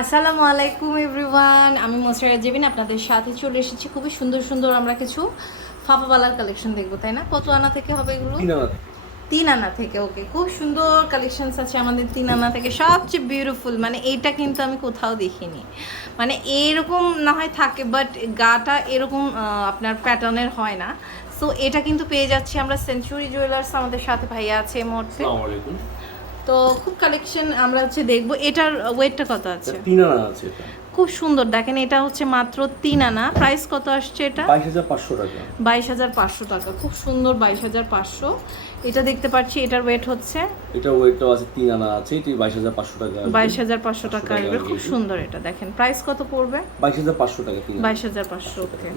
আসসালামু আলাইকুম এভরিওয়ান আমি মোসরা জেবিন আপনাদের সাথে চলে এসেছি। খুবই সুন্দর সুন্দর আমরা কিছু ফাপাবালার কালেকশন দেখব তাই না? কত আনা থেকে হবে এগুলো? তিন আনা থেকে। ওকে খুব সুন্দর কালেকশনস আছে আমাদের তিন আনা থেকে। সবচেয়ে বিউটিফুল মানে এইটা কিন্তু আমি কোথাও দেখিনি। মানে এরকম না হয় থাকে বাট গাটা এরকম আপনার প্যাটার্নের হয় না। সো এটা কিন্তু পেয়ে যাচ্ছি আমরা সেঞ্চুরি জুয়েলার্স আমাদের সাথে ভাইয়া আছে এই মুহূর্তে। আসসালামু আলাইকুম। তো খুব কালেকশন আমরা হচ্ছে দেখব। এটার ওয়েটটা কত আছে? তিন আনা আছে খুব সুন্দর। দেখেন এটা হচ্ছে মাত্র তিন আনা। প্রাইস কত আসছে এটা? বাইশ হাজার পাঁচশো টাকা। বাইশ হাজার পাঁচশো টাকা। খুব সুন্দর বাইশ হাজার পাঁচশো। এটা দেখতে পাচ্ছি এটার ওয়েট হচ্ছে? এটা ওয়েটটাও আছে তিন আনা আছে এটি বাইশ হাজার পাঁচশো টাকা। বাইশ হাজার পাঁচশো টাকা আসবে। খুব সুন্দর এটা। দেখেন প্রাইস কত পড়বে? বাইশ হাজার পাঁচশো টাকা বাইশ হাজার পাঁচশো ওকে।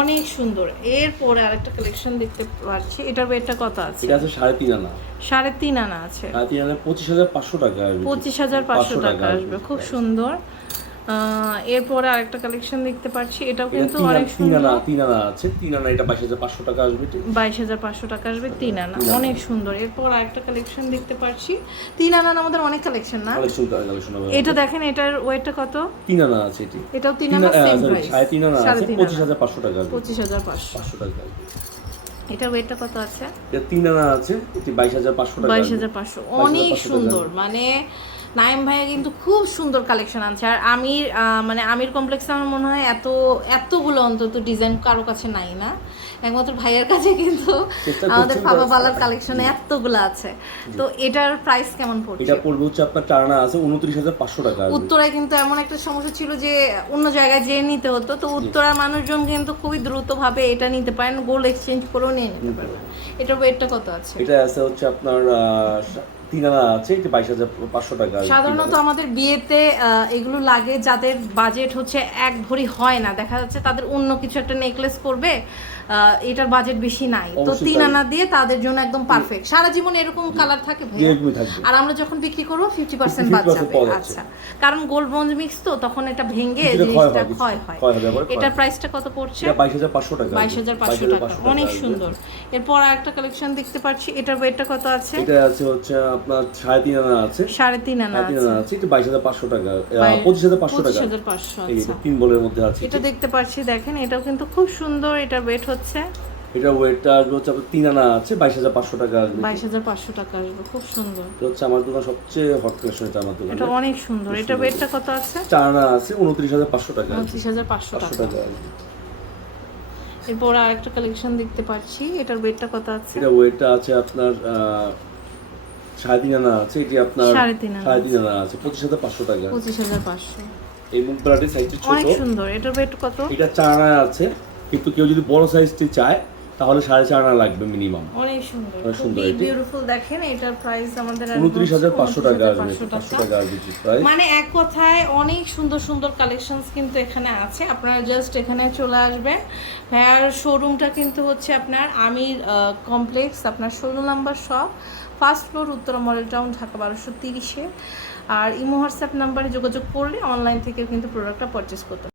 অনেক সুন্দর। এরপরে আরেকটা কালেকশন দেখতে পাচ্ছি। এটার ওয়েটটা কত আছে? এটা আছে সাড়ে তিন আনা। সাড়ে তিন আনা আছে। সাড়ে তিন আনা পঁচিশ হাজার পাঁচশো টাকা আসবে। পঁচিশ হাজার পাঁচশো টাকা আসবে। খুব সুন্দর। এরপরে আরেকটা কালেকশন দেখতে পাচ্ছি। এটাও কিন্তু অনেক সুন্দর। তিন আনা আছে। তিন আনা এটা বাইশ হাজার পাঁচশো টাকা আসবে ঠিক? বাইশ হাজার পাঁচশো টাকা আসবে তিন আনা। অনেক সুন্দর। এরপর আরেকটা কালেকশন দেখতে পাচ্ছি। তিন আনার আমাদের অনেক কালেকশন না? কালেকশন কালেকশন এটা দেখেন এটার ওয়েটটা কত? তিন আনা আছে এটি। এটাও তিন আনা আনা সেম প্রাইস আনা আছে আনা। হাজার পাঁচশো টাকা পঁচিশ হাজার পাঁচশো। টাকা এটার ওয়েটটা কত আছে? এটা তিন আনা আছে এটি বাইশ হাজার পাঁচশো টাকা বাইশ হাজার পাঁচশো। 22,500 অনেক সুন্দর। মানে নাইম ভাইয়া কিন্তু খুব সুন্দর কালেকশন আনছে। আর আমির মানে আমির কমপ্লেক্সে আমার মনে হয় এত এতগুলো অন্তত ডিজাইন কারও কাছে নাই না। একমাত্র ভাইয়ের কাছে কিন্তু আমাদের ফাবা তো- পালার কালেকশনে এতগুলো আছে। তো এটার প্রাইস কেমন পড়ছে? এটা পড়বে হচ্ছে আপনার আনা আছে উনত্রিশ হাজার পাঁচশো টাকা উত্তরায় কিন্তু এমন একটা সমস্যা ছিল যে অন্য জায়গায় যেয়ে নিতে হতো। তো উত্তরার মানুষজন কিন্তু খুবই দ্রুতভাবে এটা নিতে পারেন গোল্ড এক্সচেঞ্জ করেও নিয়ে নিতে পারবেন এটার ওয়েটটা কত আছে? এটা আছে হচ্ছে আপনার তিন আনা আছে এটা বাইশ হাজার পাঁচশো টাকা সাধারণত আমাদের বিয়েতে আহ, এগুলো লাগে যাদের বাজেট হচ্ছে এক ভরি হয় না। দেখা যাচ্ছে তাদের অন্য কিছু একটা নেকলেস করবে এটার বাজেট বেশি নাই। তো তিন আনা দিয়ে তাদের জন্য একদম পারফেক্ট সারা জীবন এরকম কালার থাকে আর আমরা যখন বিক্রি করব ফিফটি পার্সেন্ট 50% বাদ যাবে। আচ্ছা। কারণ গোল্ড ব্রোঞ্জ মিক্স তো তখন এটা ভেঙে জিনিসটা ক্ষয় হয়। এটার। প্রাইসটা কত পড়ছে? বাইশ হাজার পাঁচশো টাকা। বাইশ হাজার পাঁচশো টাকা। অনেক সুন্দর। এরপর আরেকটা কালেকশন দেখতে পাচ্ছি। এটার ওয়েটটা কত আছে? এটা আছে হচ্ছে আপনার সাড়ে তিন আনা আছে। সাড়ে তিন আনা আছে। এটা বাইশ হাজার পাঁচশো টাকা। পঁচিশ হাজার পাঁচশো পঁচিশ টাকা হাজার পাঁচশো আচ্ছা। তিন বলের মধ্যে আছে এটা দেখতে পাচ্ছি। দেখেন এটাও কিন্তু খুব সুন্দর। এটার ওয়েট হচ্ছে এটা ওয়েটটা আসবে হচ্ছে আপনার তিন আনা আছে বাইশ হাজার পাঁচশো টাকা আসবে। বাইশ হাজার পাঁচশো টাকা আসবে খুব সুন্দর। এটা হচ্ছে আমার দোকান সবচেয়ে হট কালেকশন এটা আমার দোকানে। এটা অনেক সুন্দর। এটার ওয়েটটা কত আছে? চার আনা আছে উনত্রিশ হাজার পাঁচশো টাকা। উনত্রিশ হাজার পাঁচশো টাকা। আসবে। এরপর আরেকটা কালেকশন দেখতে পাচ্ছি। এটার ওয়েটটা কত আছে? এটা ওয়েটটা আছে আপনার সাড়ে তিন আনা আছে। এটি আপনার সাড়ে তিন আনা আছে। পঁচিশ হাজার পাঁচশো টাকা। পঁচিশ হাজার পাঁচশো। এই মুখ বেলাটির সাইজটা ছোট। অনেক সুন্দর। এটার ওয়েট কত? এটা চার আনা আছে। কিন্তু কেউ যদি বড় সাইজটি চায় তাহলে সাড়ে চার আনা লাগবে মিনিমাম অনেক সুন্দর। সুন্দর এটি। বিউটিফুল দেখেন এটার প্রাইস আমাদের আসবে উনত্রিশ হাজার পাঁচশো টাকা আসবে 29,500 পাঁচশো টাকা। আসবে প্রাইস মানে এক কথায় অনেক সুন্দর সুন্দর কালেকশনস কিন্তু এখানে আছে। আপনারা জাস্ট এখানে চলে আসবেন। ভাইয়ার শোরুমটা কিন্তু হচ্ছে আপনার আমির কমপ্লেক্স আপনার ষোলো number shop first floor Uttara model town Dhaka বারোশো তিরিশে। আর ইমো হোয়াটসঅ্যাপ নাম্বারে যোগাযোগ করলে অনলাইন থেকে কিন্তু প্রোডাক্টটা পারচেস করতে